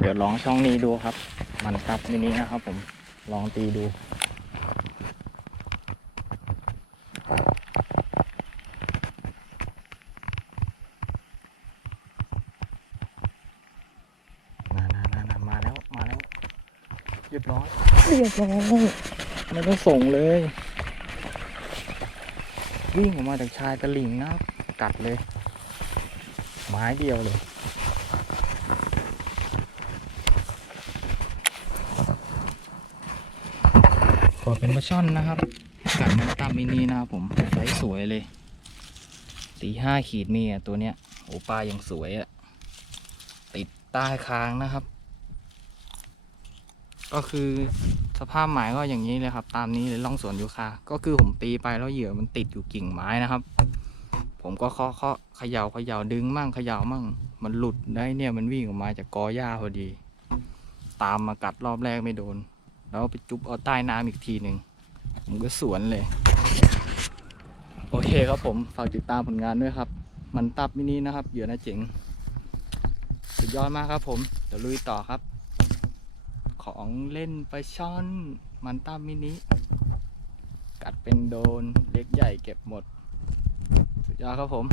เดี๋ยวลองช่องนี้ดูครับ มันซับมินินะครับผมลองตีดูมามามามามาแล้วมาแล้วเรียบร้อยเรียบร้อยไม่ต้องส่งเลย วิ่งออกมาจากชายตะลิ่งนะครับกัดเลย ไม้เดียวเลย ขอเป็นปลาช่อนนะครับกัดมันตามมินีนะครับผมไซส์สวยเลยตีห้าขีดมีอะตัวเนี้ยโอ้ปลายังสวยอะ ติดใต้คางนะครับ ก็คือสภาพหมายก็อย่างนี้เลยครับ ตามนี้เลยล่องสวนยูคา ก็คือผมตีไปแล้วเหยื่อมันติดอยู่กิ่งไม้นะครับ ผมก็เคาะเคาะเขย่าเขย่าดึงมั่งเขย่ามั่ง มันหลุดได้เนี่ยมันวิ่งออกมาจากกอหญ้าพอดี ตามมากัดรอบแรกไม่โดน แล้วไปจุ๊บเอาใต้น้ำอีกทีหนึ่งผมก็สวนเลย โอเคครับผม ฝากติดตามผลงานด้วยครับ มันตับมินินะครับเหยื่อนะเจ๋งสุดยอดมากครับผม เดี๋ยวลุยต่อครับ ของเล่นไปช่อนมันตับมินิกัดเป็นโดนเล็กใหญ่เก็บหมด สุดยอดครับผม